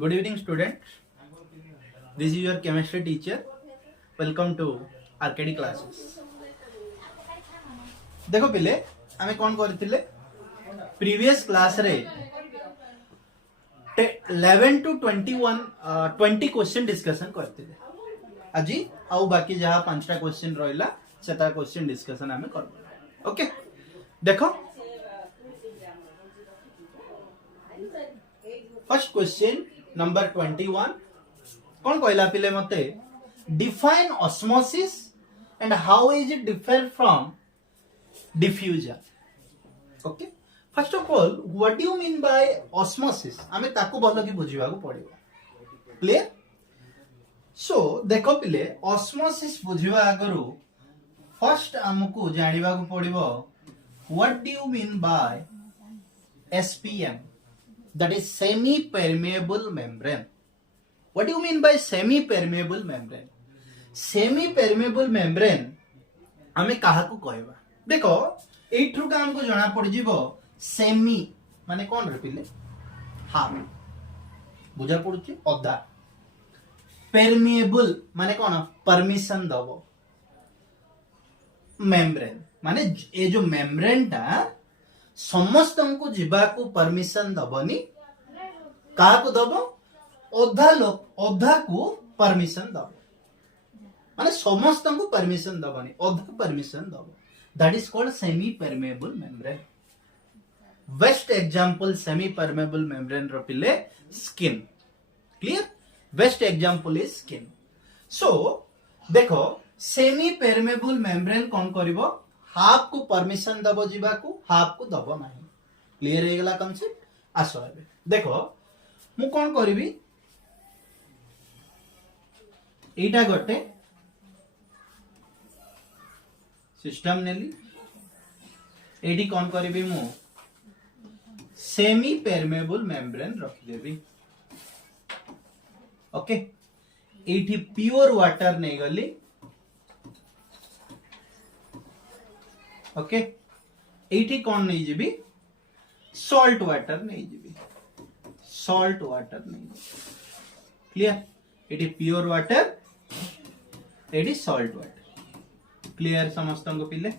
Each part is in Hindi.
Good evening, students. This is your chemistry teacher. Welcome to RKD classes. देखो पिले आमे कौन करथिले प्रीवियस क्लास रे 11 to 21 20 क्वेश्चन डिस्कशन करथिले आजी आउ बाकी जहा पांचटा क्वेश्चन रहिला सेटा क्वेश्चन डिस्कशन आमे कर ओके देखो फर्स्ट क्वेश्चन नंबर 21 कौन कहला पिले मते define osmosis and how is it differ from diffusion. Okay, first of all, what do you mean by osmosis? आमे ताको भलो कि बुझिबा को पड़िबो क्लियर. सो देखो पिले osmosis बुझिबा आगरु फर्स्ट हमकु जानिबा को पड़िबो what do you mean by SPM, that is semi permeable membrane. What do you mean by semi permeable membrane? Semi permeable membrane आमे काहा को कहबा देखो एठु का हमको जाना पड़ जीवो सेमी माने कौन रे पिले हाफ बुझा पड़ुची अधा परमिएबल माने कौन परमिशन दबो मेम्ब्रेन माने ए जो मेम्ब्रेन टा समस्त को जीवा को परमिशन दबनी का को दबो अधा को परमिशन दबो माने समस्त को परमिशन दबनी अधा परमिशन दबो. That is called semi-permeable membrane. Best example semi-permeable membrane ro pile skin. Clear? Best example is skin. So देखो semi-permeable membrane कौन करिवो हाफ को परमिशन दबो जीवा को हाफ को दबो नहीं. क्लियर हे गेला कांसेप्ट आसो एबे देखो मु कौन करिवि एटा गटे सिस्टम नेली एडी कौन करिवि मु सेमी परमेबल मेम्ब्रेन रख देबी. ओके एठी प्योर वाटर नै गली ओके एठी कौन नै जिबी सॉल्ट वाटर नै जिबी सॉल्ट वाटर नै क्लियर एठी प्योर वाटर एठी सॉल्ट वाटर क्लियर समस्त को पिले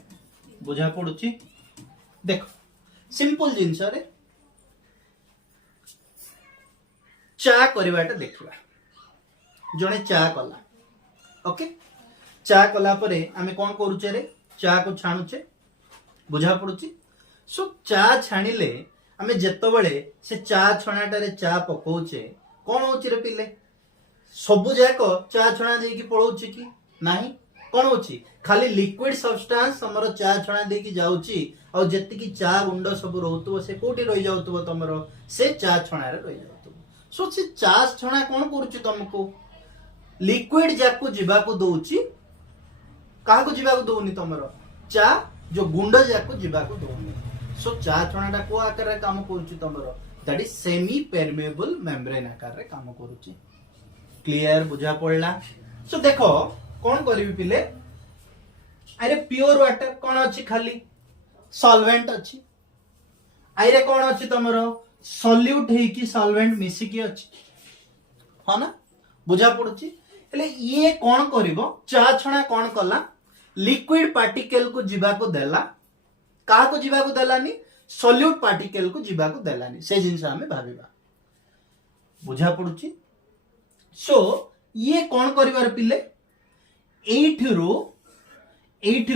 बुझा पड़ुची. देखो सिंपल जिंस रे चा करिवाटा देखिबा जने चा कला ओके चा कला परे आमे कोन करूचे रे चा को छाणुचे बुझा पड़ुची. सो चा छाणिले आमे जेतो बळे से चा छणाटा रे चा पकोचे कोन होची रे पिले सबु जाको चा छणा देकी पळौची की नाही कौन होची खाली लिक्विड सब्सटेंस हमर चा छणा दे की जाउची और जत्ति की चा गुंड सब रहउतो से कोठी रहि जाउतो तमरो से चा छणा रे रहि जाउतो. सो से चा छणा कोन करूची तुमको लिक्विड जाको जीवा को दोउची काहा को जीवा को दोउनी तमरो चा जो गुंड जाको जीवा को दोउनी. सो चा छणाटा को आकार रे काम करूची तमरो that is semi permeable membrane आकार रे काम करूची. क्लियर बुझा पड़ला. सो देखो कौन करिवि पिले अरे प्योर वाटर कौन अछि खाली सॉल्वेंट अछि आइरे कौन अछि तमरो सॉल्यूट हे कि सॉल्वेंट मिसी की अछि हा ना बुझा पड़ुची. एले ये कौन करिवो चा छणा कौन कला लिक्विड पार्टिकल को जीवा को देला का को जीवा को देलानी सॉल्यूट पार्टिकल को जीवा को देलानी से जिंस हमें भाबिबा बुझा पड़ुची. सो ये कौन करिवार पिले एठ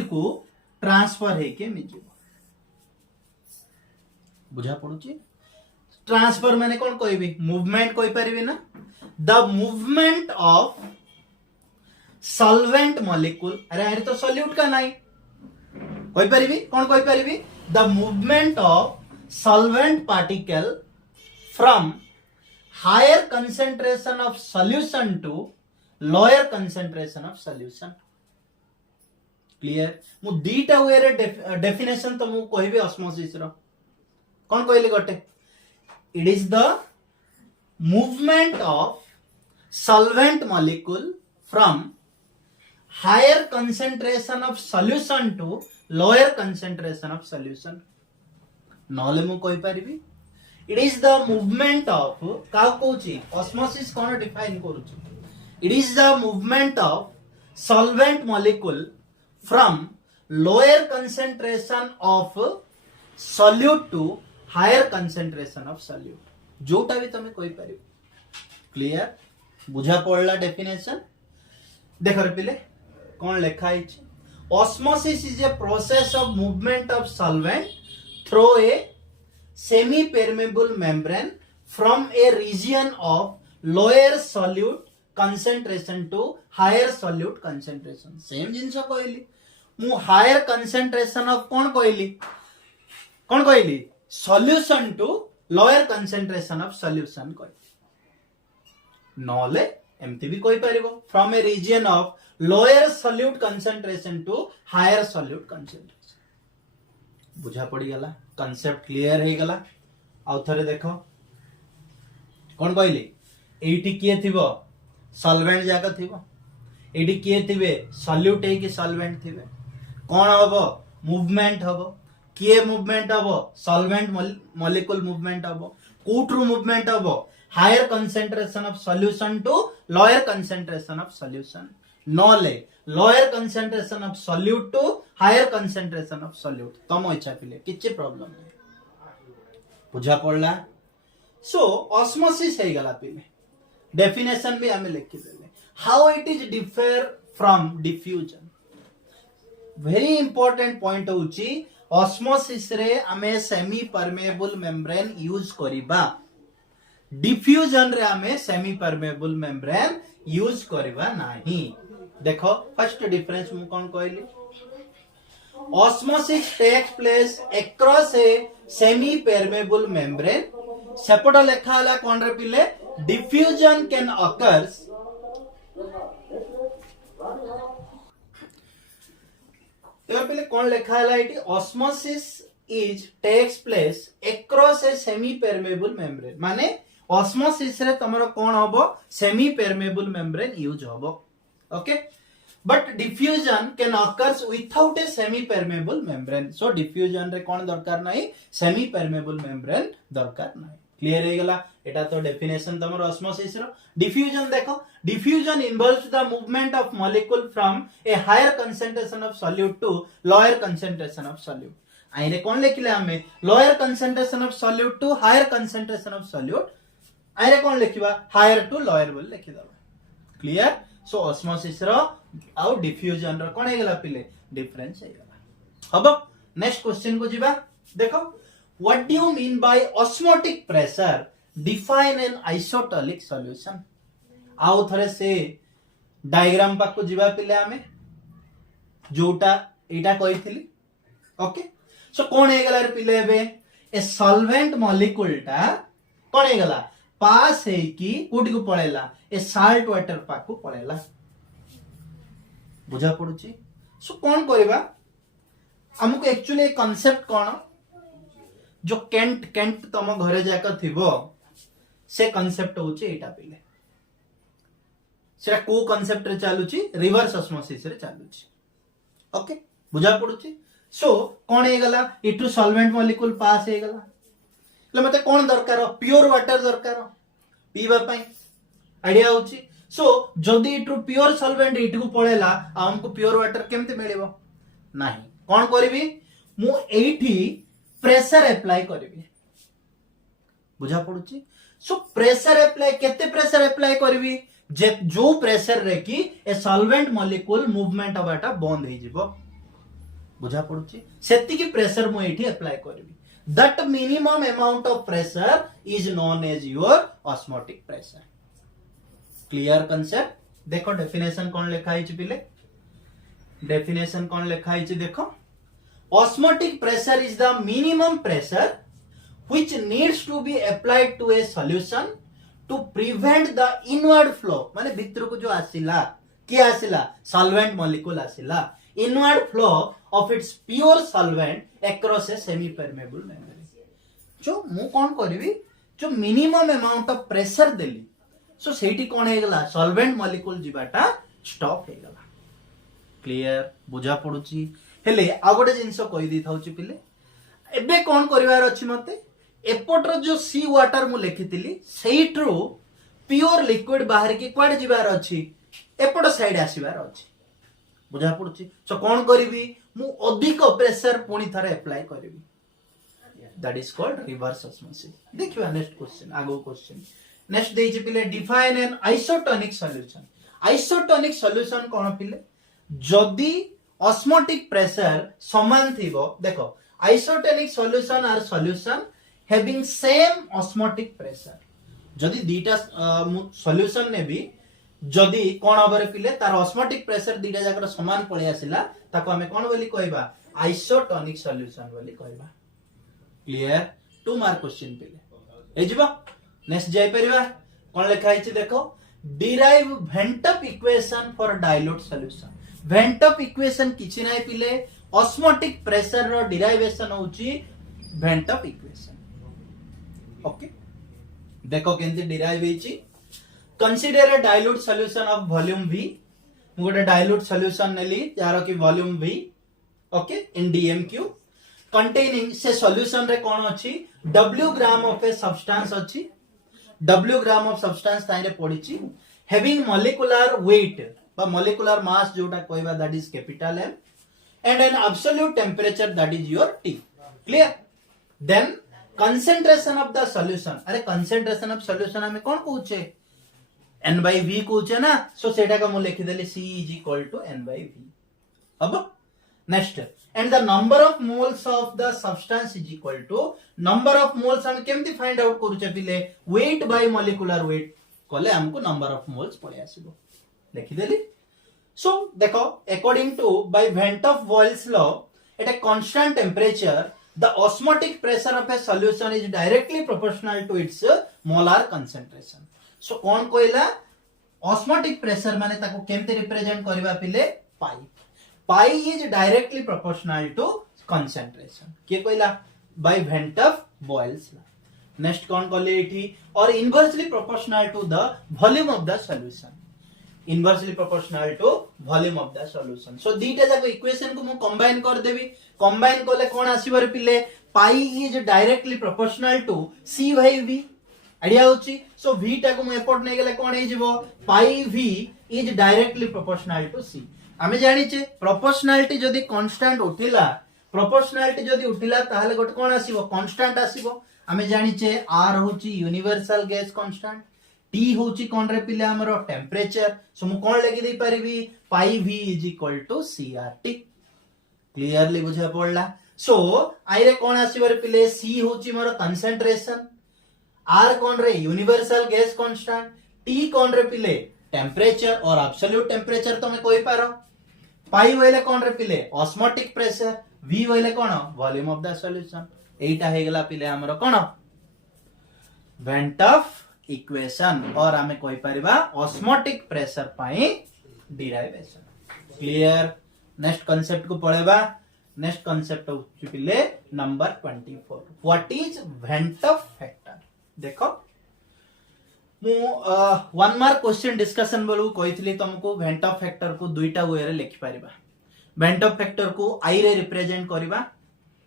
को ट्रांसफर है के मिल बुझा पड़ुची. ट्रांसफर माने कौन कहबी मूवमेंट कहि परिबे ना the movement of solvent molecule अरे अरे तो सॉल्यूट का नहीं कहि परिबी कौन कहि परिबी the movement of solvent particle from higher concentration of solution to lower concentration of solution. Clear मु दीटा वे रे डेफिनेशन तो मु कहबे ऑस्मोसिस रो कोन कहली गटे it is the movement of solvent molecule from higher concentration of solution to lower concentration of solution. नले मु कहि परिबी it is the movement of का कोची ऑस्मोसिस कोन डिफाइन करूची it is the movement of solvent molecule from lower concentration of solute to higher concentration of solute जोटा भी तमे कोई पारिबो क्लियर बुझा पड़ला डेफिनेशन देखो रे पिले कौन लिखा है osmosis is a process of movement of solvent through a semi permeable membrane from a region of lower solute concentration to higher solute concentration same जिंस कहली मु हायर कंसंट्रेशन ऑफ कौन कहली solution to lower concentration of solution कहली नॉले एमती भी कोई परिबो from a region of lower solute concentration to higher solute concentration बुझा पड़ी गला कांसेप्ट क्लियर हे गला आउ थरे देखो कोन कहली एठी किए थिबो सॉल्वेंट जाका थिबो एठी किए थिबे सॉल्यूट हे कि सॉल्वेंट थिबे कोन हबो मूवमेंट हबो किए मूवमेंट हबो सॉल्वेंट मॉलिक्यूल मूवमेंट हबो कोट्रू मूवमेंट हबो higher concentration of solution to lower concentration of solution नॉले lower concentration of solute to higher concentration of solute तम इच्छा पिले किछि प्रॉब्लम नहीं बुझा पड़ला सो ऑस्मोसिस हे गला पिले डेफिनेशन भी हमें लिखि देले how it is differ from diffusion very important point होची ऑस्मोसिस रे हमें सेमी परमेबल मेम्ब्रेन यूज करिबा डिफ्यूजन रे हमें सेमी परमेबल मेम्ब्रेन यूज करिबा नाही देखो फर्स्ट डिफरेंस मु कोन कहली osmosis takes place across a semi permeable membrane सेपट लेखा हला कोन रे पिले डिफ्यूजन कैन अकर्स तो पहले कौन लिखा है लाइट osmosis is takes place across a semi permeable membrane माने ऑस्मोसिस रे तमरो कोन हबो सेमी परमेबल मेम्ब्रेन यूज हबो okay but diffusion can occurs without a semi permeable membrane so diffusion रे कोन दरकार नाही सेमी परमेबल मेम्ब्रेन दरकार नाही क्लियर हे गला एटा तो डेफिनेशन तमर ऑस्मोसिस रो डिफ्यूजन देखो diffusion involves the movement of molecule from a higher concentration of solute to lower concentration of solute आइरे कोन लिखले हमें lower concentration of solute to higher concentration of solute आइरे कोन लिखिबा हायर टू लोअर बोल लिखि दबा क्लियर सो ऑस्मोसिस रो आउ डिफ्यूजन रो कोन हे गला पिले डिफरेंस हे गला हबो नेक्स्ट क्वेश्चन को जिबा देखो what do you mean by osmotic pressure define an isotonic solution आउ थरे से डायग्राम पाक को जिबा पिले हमें जोटा एटा कहिथिली ओके सो कोन हे गला रे पिले बे ए सॉल्वेंट मॉलिक्यूल टा कोन हे गला पास है कि कोडी को पळेला ए साल्ट वाटर पाक को पळेला बुझा पडुची सो कोन करबा हमको एक्चुअली कांसेप्ट कोन जो केंट तम घरे जाक थिबो से कांसेप्ट होची एटा पिले सेटा को कांसेप्ट रे चालुची रिवर्स ऑस्मोसिस रे चालुची ओके बुझा पडुची सो कोन हे गला इटू सॉल्वेंट मॉलिक्यूल पास हे गला ले मते कोन दरकार प्योर वाटर दरकार पीबा पई आइडिया होची सो जदी इटू प्योर सॉल्वेंट इटू पळेला हमको प्योर वाटर केमते मिलिबो नाही कोन करबी मु एठी प्रेशर अप्लाई करिबी बुझा पडुची सो प्रेशर अप्लाई केते प्रेशर अप्लाई करिबी जे जो प्रेशर रे की ए सॉल्वेंट मॉलिक्यूल मूवमेंट हबाटा बंद हे जिवो बुझा पडुची सेति की प्रेशर मु एठी अप्लाई करिबी that minimum amount of pressure is known as your osmotic pressure clear concept देखो डेफिनेशन कोन लिखा है पिले डेफिनेशन कोन लिखा है देखो osmotic pressure is the minimum pressure which needs to be applied to a solution to prevent the inward flow माने भीतर को जो आसिला कि आसिला solvent molecule आसिला inward flow of its pure solvent across a semi permeable membrane जो मु कोन करबी जो minimum amount of pressure देली सो सेठी कोन हे गला solvent molecule जिबाटा stop हे गला क्लियर बुझा पडुची हेले आ गोटे जिंस कहि दी थाउची पिले एबे कोन करिवार अछि मते एपटर जो सी वाटर मु लिखिथिली सेइट्रु प्योर लिक्विड बाहर की क्वाड जिबार अछि एपट साइड आसीबार अछि बुझा पड़ुछि सो कोन करिवि मु अधिक प्रेशर पुनी थरे अप्लाई करिवि that is called reverse osmosis देखिबा नेक्स्ट क्वेश्चन आगो क्वेश्चन नेक्स्ट देछि पिले डिफाइन एन आइसोटोनिक सॉल्यूशन कोन पिले जदी ऑस्मोटिक प्रेशर समान थिबो देखो isotonic solution are solution having same osmotic pressure जदी दीटा सॉल्यूशन ने भी जदी कोन हबरे पिले तार ऑस्मोटिक प्रेशर दीटा जाकर समान पळे आसिला ताको हमें कोन बोली कहबा आइसोटोनिक सॉल्यूशन बोली कहबा क्लियर 2 मार्क क्वेश्चन पिले ए जिवो नेक्स्ट जाय परिबा कोन लिखा हिची देखो derive Van't Hoff equation for dilute solution Van't Hoff equation किछि नै पिले ऑस्मोटिक प्रेशर रो डिराइवेशन होची वेंटअप इक्वेशन ओके देखो केंति डिराइव हिची consider a dilute solution of volume v मु गोटे डाइल्यूट सॉल्यूशन नेली यार की volume v okay in dmq containing से सॉल्यूशन रे कोन अछि w gram of a substance अछि w ग्राम ऑफ सब्सटेंस ताइरे पडिछि हैविंग मॉलिक्यूलर वेट बा मॉलिक्यूलर मास जोटा कहबा that is capital m and an absolute temperature that is your t clear then concentration of the solution अरे कंसंट्रेशन ऑफ सॉल्यूशन हमें कोन कहूचे n by v कहूचे ना सो सेटा का मु लिखि देली c is equal to n by v अब next and the number of moles of the substance is equal to number of moles हम केमती फाइंड आउट करूचे पिले वेट बाय मॉलिक्यूलर वेट कले हमको नंबर ऑफ मोल्स पळे आसीबो लिखि देली सो देखो according to by Van't Hoff Boyle's law at a constant temperature the osmotic pressure of a solution is directly proportional to its molar concentration so कोन कोइला osmotic pressure माने ताको केमते रिप्रेजेंट करबा पिले pi is directly proportional to concentration के कोइला by Van't Boyle's law next कोन कोले एठी और inversely proportional to the volume of the solution inversely proportional to volume of the solution so दीटा जाको इक्वेशन को मु कंबाइन कर देबी कंबाइन कोले कोन आसीबर पिले pi is directly proportional to c by v idea होची सो v टा को मु एपोर्ट नै गेले कोन हे जिवो pi v is directly proportional to c हमें जानि छे प्रोपोर्शनलिटी जदी कांस्टेंट उठिला प्रोपोर्शनलिटी जदी उठिला ताहाले गोटे कोन आसीबो कांस्टेंट आसीबो हमें जानि छे r होची यूनिवर्सल गैस कांस्टेंट T होची कोन रे पिले हमरो टेंपरेचर सो मु कोन लगी दे परिबी pi v is equal to CRT clearly बुझा पड़ला सो आई रे कोन आसीबर पिले C होची मोर कंसंट्रेशन R कोन रे यूनिवर्सल गैस कांस्टेंट T कोन रे पिले टेंपरेचर और एब्सोल्यूट टेंपरेचर तो मैं कोई पारो पाई वइले कोन रे पिले ऑस्मोटिक प्रेशर V वइले कोन वॉल्यूम ऑफ द सॉल्यूशन एटा हे गेला पिले हमरो कोन वेंट ऑफ इक्वेशन और हमें कोई परिबा osmotic pressure pi derivation clear next concept को पढ़ेबा नेक्स्ट कांसेप्ट होची पिले number 24 what is Van't Hoff factor देखो मु 1 मार्क क्वेश्चन डिस्कशन बोलू कहितली तुमको वेंट ऑफ फैक्टर को दुईटा वे रे लिखि परिबा वेंट ऑफ फैक्टर को आई रे रिप्रेजेंट करबा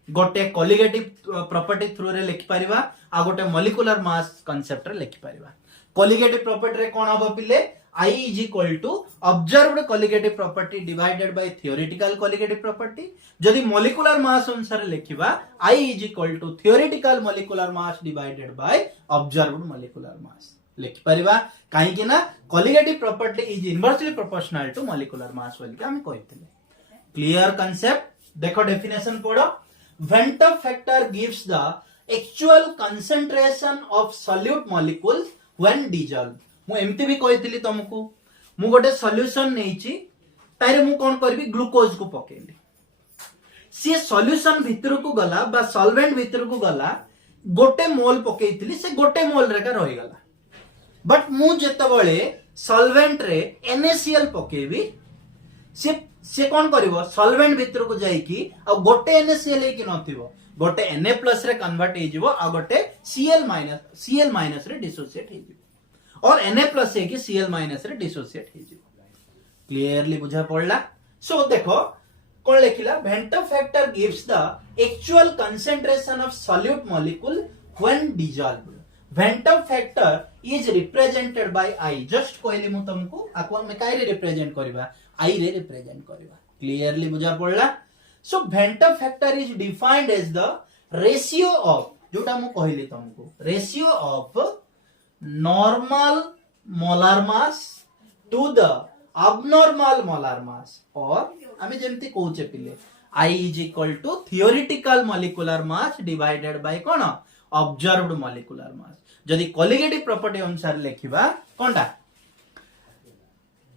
गोटे कोलिगेटिव प्रॉपर्टी थ्रू रे लिखि परिबा आ गोटे मॉलिक्यूलर मास कांसेप्ट रे लिखि परिबा कोलिगेटिव प्रॉपर्टी रे कोन हबो पिले I is equal to observed colligative property divided by theoretical colligative property जदि molecular mass अनुसार लिखिबा I is equal to theoretical molecular mass divided by observed molecular mass लिखि परिबा काहे कि ना colligative property is inversely proportional to molecular mass बोल के हम कहितले क्लियर कांसेप्ट देखो डेफिनेशन पढ़ो Van't factor gives the actual concentration of solute molecules when dissolved मु एमती भी कहितली तुमको मु गोटे सॉल्यूशन नेछि तारे मु कोन करबी ग्लूकोज को पकेली से सॉल्यूशन भीतर को गला बा सॉल्वेंट भीतर को गला गोटे मोल पकेइतली से गोटे मोल रेका रहि गला बट मु जेतबळे सॉल्वेंट रे NaCl पकेबी से कोन करबो सॉल्वेंट भीतर को जाई की आ गोटे NaCl हे कि नथिबो गोटे Na+ रे कन्वर्ट हे जिवो आ गोटे Cl- रे डिसोसिएट हे जिवो और Na+ है कि Cl- रे डिसोसिएट हे जिवो क्लियरली बुझा पड़ला सो देखो कोन लेखिला Van't factor gives the actual concentration of solute molecule when dissolved. Ventov factor is represented by I. Just कहली मु तुमको आको हम काई रे रिप्रेजेंट करबा I रे रिप्रेजेंट करबा. Clearly बुझा पड़ला. So Ventov factor is defined as the ratio of जोटा मु कहली तुमको ratio of normal molar mass to the abnormal molar mass, or आमे जेमती कहूचे पिले I is equal to theoretical molecular mass divided by cone observed molecular mass. जदि colligative property अनुसार लेखिबा कोनटा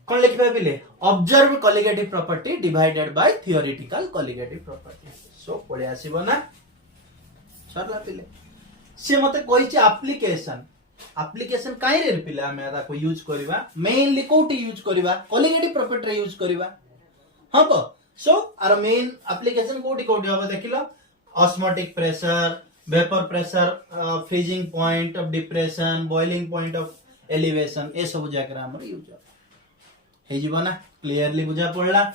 कोन लेखिबा पिले observed colligative property divided by theoretical colligative property. So पढे आसीबो ना सरला पिले से मते कहिछि एप्लीकेशन काई रे पिले हमें आदा को यूज करबा मेनली कोठी यूज करबा colligative property रे यूज करबा हबो. So our main application कोठी होबा देखिलो osmotic pressure, vapor pressure, freezing point of depression, boiling point of elevation ए सब जाकरा हमर यूज हे जीवा ना. क्लियरली बुझा पड़ला.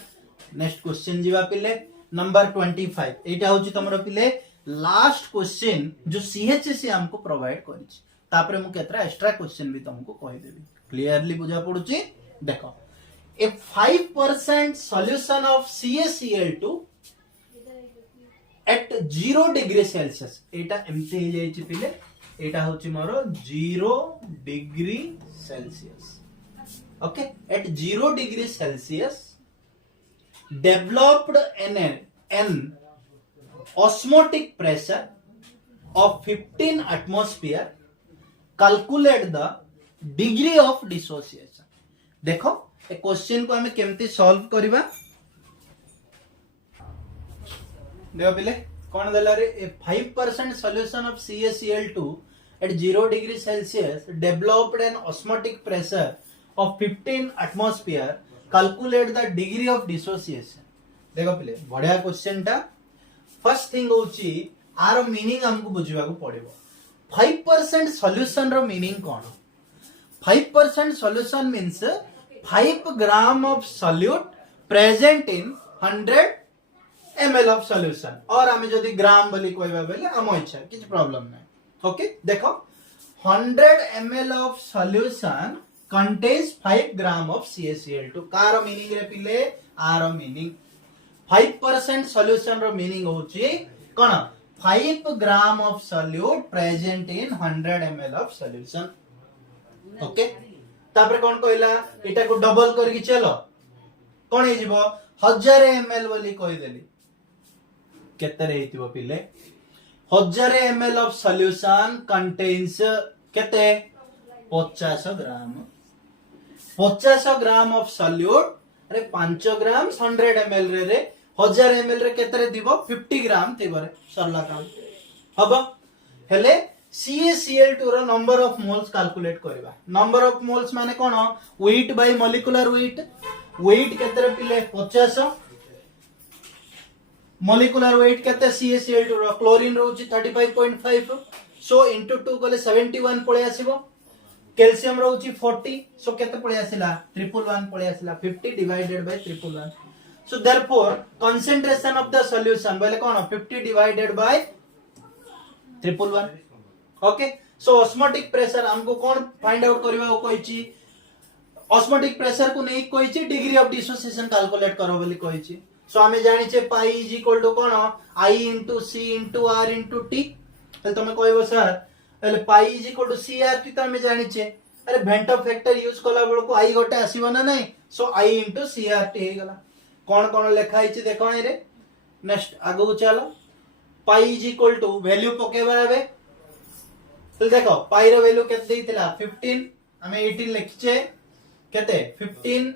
नेक्स्ट क्वेश्चन जीवा पिले नंबर 25. एटा होची तमरो पिले लास्ट क्वेश्चन जो सीएचसी हमको प्रोवाइड करिछि. तापरे मु केतरा एक्स्ट्रा क्वेश्चन भी तुमको कहि देबी. क्लियरली बुझा पड़ुछि. देखो a 5% solution of CaCl2 at 0 degree Celsius. एटा एमती हे जाई छि पिले एटा होछि मोरो 0 degree Celsius. Okay, at 0 degree Celsius developed an osmotic pressure of 15 atmosphere. Calculate the degree of dissociation. देखो ए क्वेश्चन को हमें केमती सॉल्व करबा. देखो पिले कोन देला रे ए 5% solution of CaCl2 at 0 degree Celsius developed an osmotic pressure of 15 atmosphere. Calculate the degree of dissociation. देखो पिले बढ़िया क्वेश्चन टा. फर्स्ट थिंग होची आरो मीनिंग हमको बुझिबा को पड़िबो. 5% सॉल्यूशन रो मीनिंग कोन? 5% solution means 5 gram of solute present in 100 ml of solution. और हमें जदि ग्राम बोली कहबा बेले हम इच्छा किछ प्रॉब्लम नै. ओके देखो 100 ml of solution contains 5 gram of CaCl2. कार मीनिंग रे पिले आर मीनिंग 5% solution रो मीनिंग होची कोन 5 gram of solute present in 100 ml of solution. Okay तापर कोन कहला एटा को डबल करके चलो कोन हे जीवो 1000 ml बोली कहि देली केते रे हेतिबो पिले 1000 ml of solution contains केते 50 ग्राम 50 ग्राम of solute अरे 5 ग्राम 100 ml रे 1000 ml रे केते रे दिबो 50 ग्राम थिबो रे सरला काम हबो. हेले CaCl2 रो नंबर ऑफ मोल्स कैलकुलेट करबा. नंबर ऑफ मोल्स माने कोन weight by molecular weight. Weight केते रे पिले 50 मॉलिक्यूलर वेट केते CaCl2 रो क्लोरीन रोची 35.5 सो इनटू 2 गले 71 पळे आसीबो. कैल्शियम रोची 40 सो केते पळे आसिला 111 पळे आसिला 50 divided by 111. So therefore concentration of the solution बोले कौन 50 divided by 111. Okay, so osmotic pressure हमको कौन फाइंड आउट करबा को कहिची osmotic pressure को नहीं कहिची डिग्री ऑफ डिसोसिएशन कैलकुलेट करो बोली कहिची. सो हमें जानि छे पाई इज इक्वल टू कोन I into C into R into T. तले तमे कहबो सर तले pi is equal to CRT त हमें जानि छे. अरे वेंटोव फैक्टर यूज कला बेल को I गोटे आसीबो ना नहीं. सो I into CRT हे गला. कौन कौन लिखा है देखो रे. नेक्स्ट आगो चलो pi is equal to value पकेबा एबे तो देखो पाई रो वैल्यू केते देइतला 15 हमें 18 लिखछे केते 15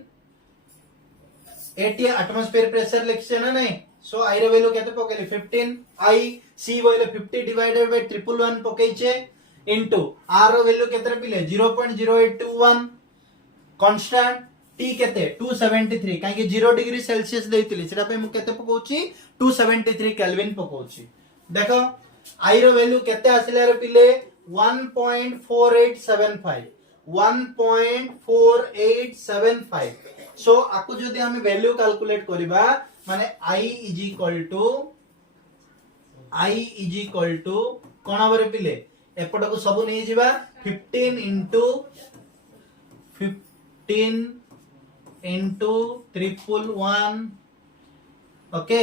80 एटमॉस्फेयर प्रेशर लिखछे ना नहीं. सो आई रो वैल्यू केते पकेली 15 आई सी बोले 50 डिवाइडेड बाय 111 पकेइछे इनटू आर रो वैल्यू केते पिले 0.0821 कांस्टेंट टी केते 273 काहे कि 0 डिग्री सेल्सियस देइतिली सेटा पे मु केते पकोउची 273 केल्विन पकोउची. देखो आई रो वैल्यू केते आसिले रे पिले 1.4875 1.4875. सो आकु जदी हम वैल्यू कैलकुलेट करबा माने I इज इक्वल टू कोन बरे पिले एपट को सब नहीं जिबा 15 into 15 into 111 okay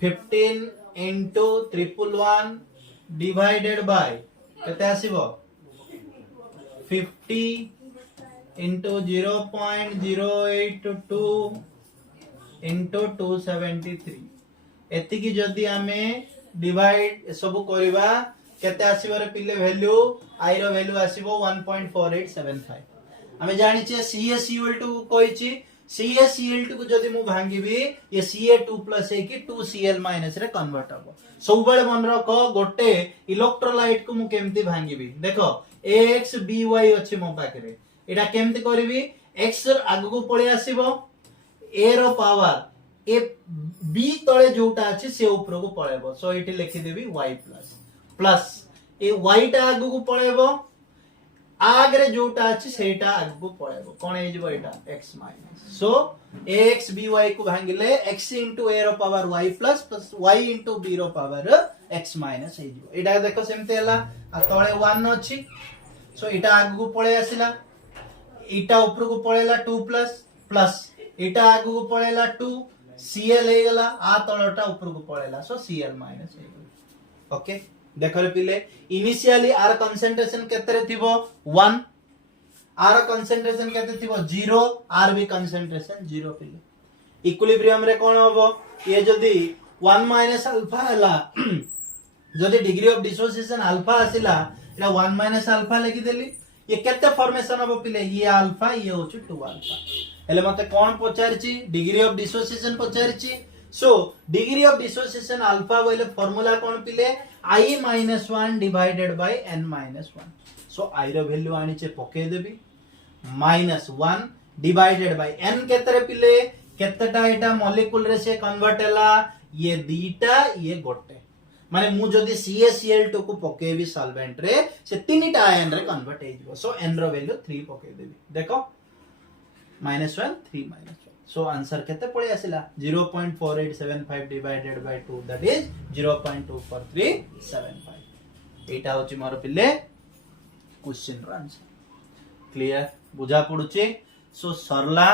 15 into 111 divided by केते आसीबो 50 into 0.082 into 273 एति की जदी आमे डिवाइड सब करबा केते आसीबो रे पिले वैल्यू आई रो वैल्यू आसीबो 1.4875 हमें जानि छे CaCl2 कोइची CaCl2 को जदी मु भांगीबी ये Ca2 प्लस है कि 2Cl माइनस रे कन्वर्ट हबो सब बेले मन रखो गोटे इलेक्ट्रोलाइट को मु केमती भांगीबी देखो AXBY अछि मो पाखरे एटा केमती करबी x आगु को पळे आसीबो a रो पावर ए b तळे जोटा अछि से ऊपर को पळेबो सो इटी लिखि देबी y प्लस ए y टा आगु को पळेबो आगरे जोटा अछि सेटा आगु को पळेबो कोन हे जबो एटा x माइनस सो AXBY को भांगिले x into a रो power y plus y into b रो पावर x माइनस हे जबो एटा देखो सेमते हला आ तळे 1 अछि सो एटा आगु को पळे आसिला इटा ऊपर को पळेला 2 प्लस प्लस इटा आगु को पळेला 2 Cl हे गला आ तळटा ऊपर को पळेला सो Cl माइनस हे गला ओके देखो रे पिले इनिशियली आर कंसंट्रेशन केतरे थिबो 1 आर कंसंट्रेशन केते थिबो 0 आर भी कंसंट्रेशन 0 पिले इक्विलिब्रियम रे कोन होबो ये जदी 1 माइनस अल्फा हला जदी degree of dissociation alpha आसिला Etah 1 minus alpha लिखि देली ये केते फॉर्मेशन होबो पिले ये अल्फा ये होची 2 अल्फा हेले मते कोन पचारची डिग्री ऑफ डिसोसिएशन पचारची so degree of dissociation alpha बोले फार्मूला कोन पिले I minus 1 divided by n minus 1 so I रो वैल्यू आनी चे पके देबी minus 1 divided by n केतरे पिले केतटा एटा मॉलिक्यूल रे से कन्वर्ट हला ये दीटा ये गोटे माने मु जदी CaCl2 को पकेबी सॉल्वेंट रे से तीनटा आयन रे कन्वर्ट हे जिवो सो n रो वैल्यू 3 पके देबी देखो -1 3 -1 so आंसर केते पळे आसिला 0.4875 divided by 2 that is 0.24375 एटा होची मोर पिले क्वेश्चन रो आंसर क्लियर बुझा पडुची सो सरला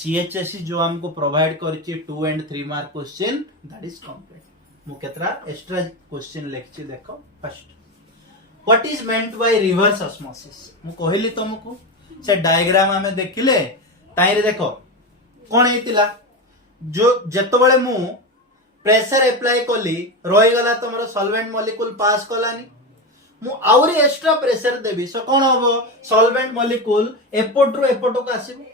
CHSE जो हमको प्रोवाइड करची 2 and 3 mark question that is complete मु केतरा एक्स्ट्रा क्वेश्चन लेखची देखो first what is meant by reverse osmosis मु कहली तुमको से डायग्राम हमें देखिले ताइरे देखो कोन हेतिला जो जतबेले मु प्रेशर अप्लाई कली रहि गला तमरो सॉल्वेंट मॉलिक्यूल पास कलानी मु आउरी एक्स्ट्रा प्रेशर देबी सो कोन होबो सॉल्वेंट मॉलिक्यूल एपोट रो एपोट को आसीबो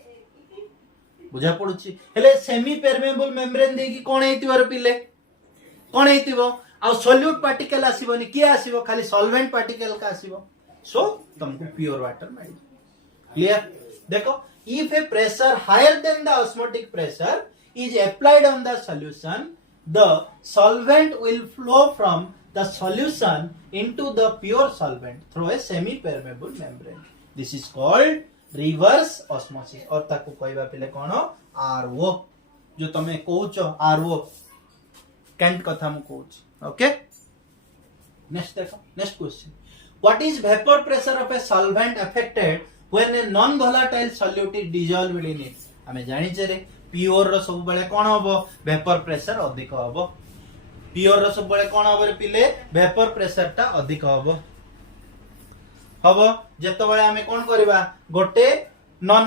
बुझा पडुची हेले सेमी परमेबल मेम्ब्रेन देकी कोन हेतिवर पिले कोन हेतिबो आ सॉल्यूट पार्टिकल आसीबोनी के आसीबो खाली सॉल्वेंट पार्टिकल का आसीबो सो तुमको प्योर वाटर मिल क्लियर देखो if a pressure higher than the osmotic pressure is applied on the solution the solvent will flow from the solution into the pure solvent through a semi permeable membrane this is called reverse osmosis और ताको कहबा पिले कोन RO जो तमे कहउचो RO कैंट कथा मु कहउच ओके नेक्स्ट देखो next question what is vapor pressure of a solvent affected when a non volatile solute is dissolved in it हमें जानि छे प्योर रो सब बेले कोन होबो वेपर प्रेशर अधिक होबो प्योर रो सब बेले कोन होबो रे पिले वेपर प्रेशर ता अधिक होबो जेतो बेले हमें कोन करबा गोटे नॉन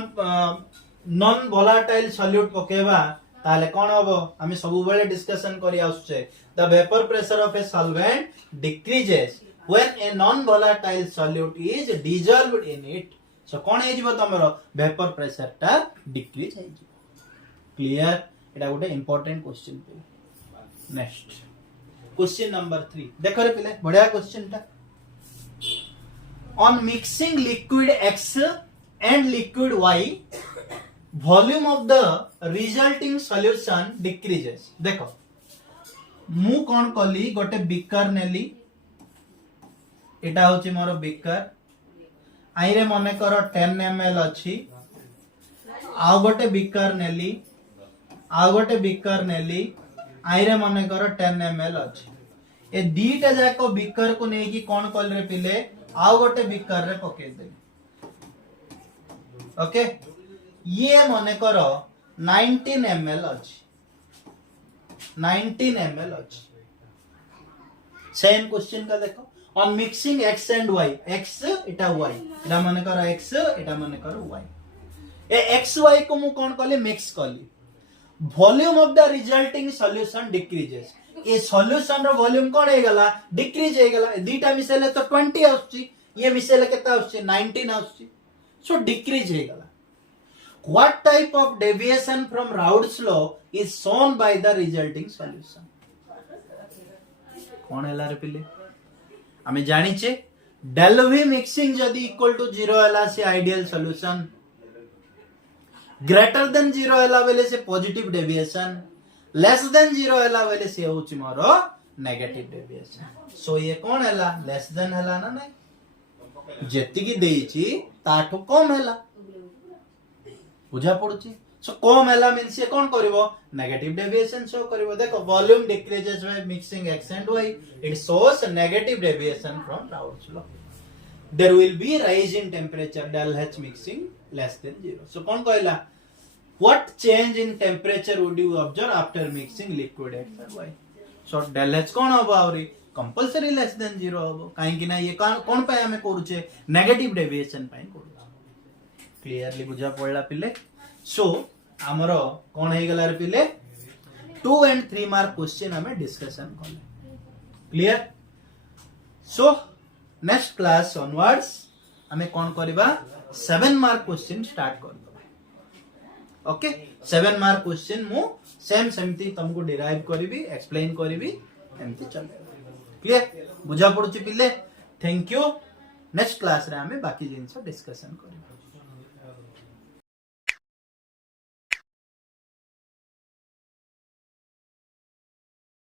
volatile solute पकेबा ताले कोन होबो हमें सब बेले डिस्कशन करि आछे the vapour pressure of a solvent decreases when a non volatile solute is dissolved in it so कोन हे जिवो तमरो वेपर प्रेशर ता डिक्रीज हे जिवो क्लियर एटा गोटे इंपोर्टेंट क्वेश्चन पे नेक्स्ट क्वेश्चन नंबर 3 देखो रे पिले बढ़िया क्वेश्चन ता on mixing liquid x and liquid y volume of the resulting solution decreases देखो मु कोन कली गोटे बीकर नेली एटा होची मोर बीकर आइरे मने करो 10 ml अछि आ गोटे बीकर नेली आइरे मने करो 10 ml अछि ए दीटा जाक बिकर को नहीं कि कौन कल रे पिले आउ गोटे बिकर रे पके देली ओके ये मने करो 19 ml अछि 19 ml अछि सेम क्वेश्चन का देखो on mixing x and y x Etah y एटा मने करो x एटा मने करो y ए x y को मु कोन कले मिक्स कली volume of the resulting solution decreases a solution रो वॉल्यूम कोन हे गला डिक्रीज हे गला दीटा मिसेले तो 20 आउची ये मिसेले केता आउची 19 आउची सो डिक्रीज हे गला what type of deviation from Raoult's law is shown by the resulting solution कोन हैला रे पिले हमें जानी छे del v mixing जदी इक्वल टू 0 हैला से आइडियल सॉल्यूशन ग्रेटर देन 0 हैला बेले से पॉजिटिव डेविएशन लेस देन 0 हैला बेले से होची मोरो नेगेटिव डेविएशन सो ये कोन हैला लेस देन हैला ना नहीं जेति की देइची ताठो कम हैला बुझा पड़ुची सो कम हैला मींस ये कोन करबो नेगेटिव डेविएशन शो करबो देखो volume decreases by mixing x and y it shows negative deviation from Raoult's law there will be rise in temperature del h mixing less than 0 so कोन कहला what change in temperature would you observe after mixing liquid x and y so del h कोन होबो आवरी कंपलसरी लेस देन 0 होबो काहे कि ना ये कोन पे हमें करूचे नेगेटिव डेविएशन पे करूचे क्लियरली बुझा पड़ला पिले सो हमरो कोन हे गला रे पिले 2 and 3 मार्क क्वेश्चन हमें डिस्कशन करले clear so next class onwards हमें कोन करबा 7 मार्क क्वेश्चन स्टार्ट कर दो ओके 7 मार्क क्वेश्चन मु सेम सेमती तुमको डिराइव करबी एक्सप्लेन करबी एमती चले क्लियर बुझा पड़ुची पिले थैंक यू नेक्स्ट क्लास रे हमें बाकी जिंस डिस्कशन करबा